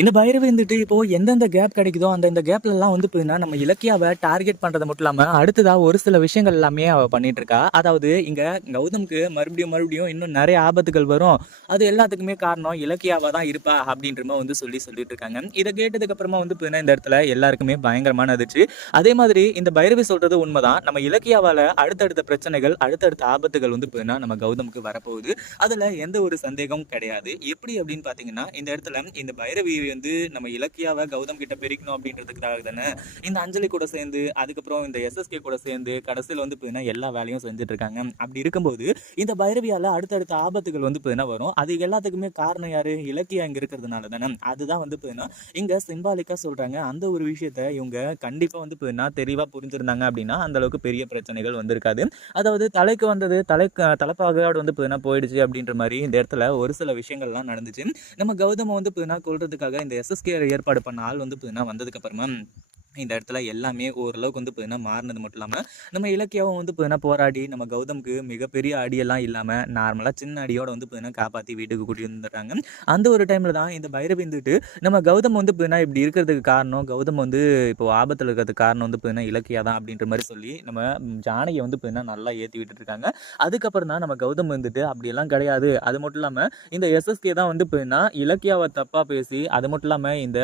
இந்த பைரவி வந்துட்டு இப்போ எந்தெந்த கேப் கிடைக்குதோ அந்த கேப்ல எல்லாம் வந்து போயின்னா நம்ம இலக்கியாவை டார்கெட் பண்றது மட்டும் இல்லாம அடுத்ததா ஒரு சில விஷயங்கள் எல்லாமே அவ பண்ணிட்டு இருக்கா. அதாவது இங்க கௌதம்க்கு மறுபடியும் மறுபடியும் இன்னும் நிறைய ஆபத்துகள் வரும். அது எல்லாத்துக்குமே காரணம் இலக்கியாவா தான் இருப்பா அப்படின்றமா வந்து சொல்லிட்டு இருக்காங்க. இதை கேட்டதுக்கு அப்புறமா வந்து போயின்னா இந்த இடத்துல எல்லாருக்குமே பயங்கரமான அதிர்ச்சி. அதே மாதிரி இந்த பைரவி சொல்றது உண்மைதான். நம்ம இலக்கியாவால அடுத்தடுத்த பிரச்சனைகள் அடுத்தடுத்த ஆபத்துகள் வந்து போயின்னா நம்ம கௌதமுக்கு வரப்போகுது. அதுல எந்த ஒரு சந்தேகமும் கிடையாது. எப்படி அப்படின்னு பாத்தீங்கன்னா இந்த இடத்துல இந்த பைரவி வந்து நம்ம இலக்கியாவை கௌதம் கிட்ட பிரிக்கணும் அப்படின்றதுக்காக தானே இந்த அஞ்சலி கூட சேர்ந்து அதுக்கப்புறம் இந்த எஸ்எஸ்கே கூட சேர்ந்து கடைசியில் வந்து போயின்னா எல்லா வேலையும் செஞ்சுட்டு இருக்காங்க. அப்படி இருக்கும்போது இந்த பைரவியால அடுத்தடுத்த ஆபத்துகள் வந்து போயின்னா வரும். அது எல்லாத்துக்குமே காரணம் யாரு? இலக்கியா இங்க இருக்கிறதுனால தானே. அதுதான் வந்து போயின்னா இங்க சிம்பாலிக்கா சொல்றாங்க. அந்த ஒரு விஷயத்த இவங்க கண்டிப்பா வந்து போயின்னா தெளிவா புரிஞ்சிருந்தாங்க அப்படின்னா அந்த அளவுக்கு பெரிய பிரச்சனைகள் வந்திருக்காது. அதாவது தலைக்கு வந்தது தலைப்பாகையோடு வந்து போயின்னா போயிடுச்சு அப்படின்ற மாதிரி இந்த இடத்துல ஒரு சில விஷயங்கள்லாம் நடந்துச்சு. நம்ம கௌதம வந்து போயின்னா கொல்றதுக்காக இந்த எஸ்எஸ்கே ஏற்பாடு பண்ண ஆள் வந்து போயின்னா வந்ததுக்கு அப்புறமா இந்த இடத்துல எல்லாமே ஓரளவுக்கு வந்து போயின்னா மாறினது மட்டும் இல்லாமல் நம்ம இலக்கியாவும் வந்து போயின்னா போராடி நம்ம கௌதமுக்கு மிகப்பெரிய அடியெல்லாம் இல்லாமல் நார்மலாக சின்ன அடியோட வந்து போயின்னா காப்பாற்றி வீட்டுக்கு கூட்டிட்டு வந்துடுறாங்க. அந்த ஒரு டைமில் தான் இந்த பைரவி வந்துட்டு நம்ம கௌதம் வந்து போயின்னா இப்படி இருக்கிறதுக்கு காரணம் கௌதம் வந்து இப்போ ஆபத்தில் இருக்கிறதுக்கு காரணம் வந்து போயின்னா இலக்கியா தான் அப்படின்ற மாதிரி சொல்லி நம்ம ஜானகியை வந்து போயின்னா நல்லா ஏற்றி விட்டுட்டு இருக்காங்க. அதுக்கப்புறம் தான் நம்ம கௌதம் வந்துட்டு அப்படியெல்லாம் கிடையாது. அது மட்டும் இல்லாமல் இந்த எஸ்எஸ்கே தான் வந்து போயின்னா இலக்கியாவை தப்பாக பேசி அது மட்டும் இல்லாமல் இந்த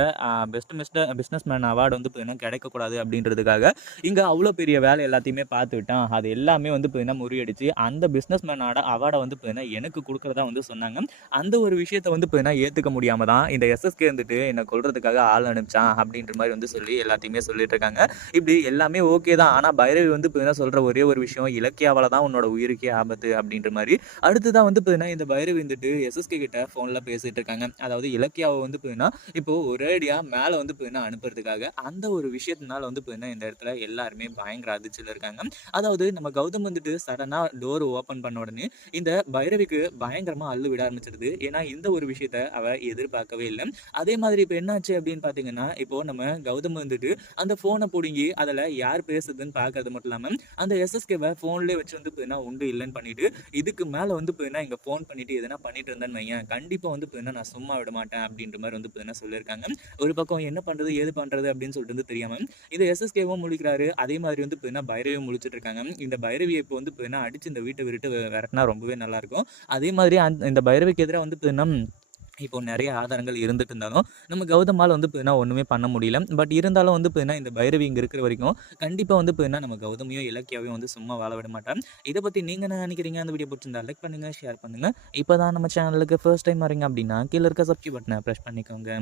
பிஸ்னஸ் மேன் அவார்டு வந்து போயின்னா கிடைக்கக்கூடாது அப்படின்றதுக்காக இங்கே அவ்வளோ பெரிய வேலை எல்லாத்தையுமே பார்த்து விட்டான். அது எல்லாமே வந்து போயின்னா முறியடிச்சு அந்த பிஸ்னஸ் மேனோட அவார்டை வந்து போயின்னா எனக்கு கொடுக்குறதா வந்து சொன்னாங்க. அந்த ஒரு விஷயத்தை வந்து போயின்னா ஏற்றுக்க முடியாமல் தான் இந்த எஸ்எஸ்கே வந்துட்டு என்னை கொல்றதுக்காக ஆள் அனுப்பிச்சான் அப்படின்ற மாதிரி வந்து சொல்லி எல்லாத்தையுமே சொல்லிட்டு இருக்காங்க. இப்படி எல்லாமே ஓகே தான். ஆனால் பைரவி வந்து போயின்னா சொல்கிற ஒரே ஒரு விஷயம் இலக்கியாவால் தான் உன்னோட உயிருக்கே ஆபத்து அப்படின்ற மாதிரி. அடுத்துதான் வந்து போயின்னா இந்த பைரவி வந்துட்டு எஸ்எஸ்கே கிட்ட ஃபோனில் பேசிட்டு இருக்காங்க. அதாவது இலக்கியாவை வந்து போயின்னா இப்போ ஒரேடியாக மேலே வந்து போயின்னா அனுப்புறதுக்காக அந்த ஒரு விஷயத்தினால வந்து போயின்னா இந்த இடத்துல எல்லாருமே பயங்கர அதிர்ச்சியில் இருக்காங்க. அதாவது நம்ம கௌதம் வந்துட்டு சடனாக டோர் ஓப்பன் பண்ண உடனே இந்த பைரவிக்கு பயங்கரமாக அள்ளு விட ஆரம்பிச்சிருது. ஏன்னா இந்த ஒரு விஷயத்த அவ எதிர்பார்க்கவே இல்லை. அதே மாதிரி இப்போ என்னாச்சு அப்படின்னு பார்த்தீங்கன்னா இப்போ நம்ம கௌதம் வந்துட்டு அந்த ஃபோனை பிடுங்கி அதில் யார் பேசுதுன்னு பார்க்கறது மட்டும் இல்லாமல் அந்த எஸ்எஸ்கேவை ஃபோன்லேயே வச்சு வந்து போயின்னா உண்டு இல்லைன்னு பண்ணிட்டு இதுக்கு மேலே வந்து போயின்னா இங்கே ஃபோன் பண்ணிட்டு எதனா பண்ணிட்டு இருந்தேன்னு வையன் கண்டிப்பாக வந்து போயின்னா நான் சும்மா விட மாட்டேன் அப்படின்ற மாதிரி வந்து போயின்னா சொல்லியிருக்காங்க. ஒரு பக்கம் என்ன பண்ணுறது ஏது பண்ணுறது அப்படின்னு சொல்லிட்டு வந்து தெரியாமல் இது எஸ்எஸ்கேவும் முழிக்கிறாரு. அதே மாதிரி வந்து போயின்னா பைரவியும் முழிச்சிட்டு இருக்காங்க. இந்த பைரவியை இப்போ வந்து போயின்னா அடிச்சு இந்த வீட்டை விட்டு விரட்டினா ரொம்பவே நல்லா இருக்கும். அதே மாதிரி இந்த பைரவிக்கு எதிராக வந்து போயின்னா இப்போ நிறைய ஆதாரங்கள் இருந்துட்டு இருந்தாலும் நம்ம கௌதமால் வந்து போயின்னா ஒன்றுமே பண்ண முடியல. பட் இருந்தாலும் வந்து போயின்னா இந்த பைரவி இங்கே இருக்கிற வரைக்கும் கண்டிப்பாக வந்து போயின்னா நம்ம கௌதமையும் இலக்கியாவையும் வந்து சும்மா வாழ விட மாட்டேன். இதை பற்றி நீங்கள் என்ன நினைக்கிறீங்க? அந்த வீடியோ பிடிச்சிருந்தா லைக் பண்ணுங்கள், ஷேர் பண்ணுங்கள். இப்போ தான் நம்ம சேனலுக்கு ஃபர்ஸ்ட் டைம் வரீங்க அப்படின்னா கீழே இருக்க சப்ஸ்கிரைப் பட்டனை ப்ரெஸ் பண்ணிக்கோங்க.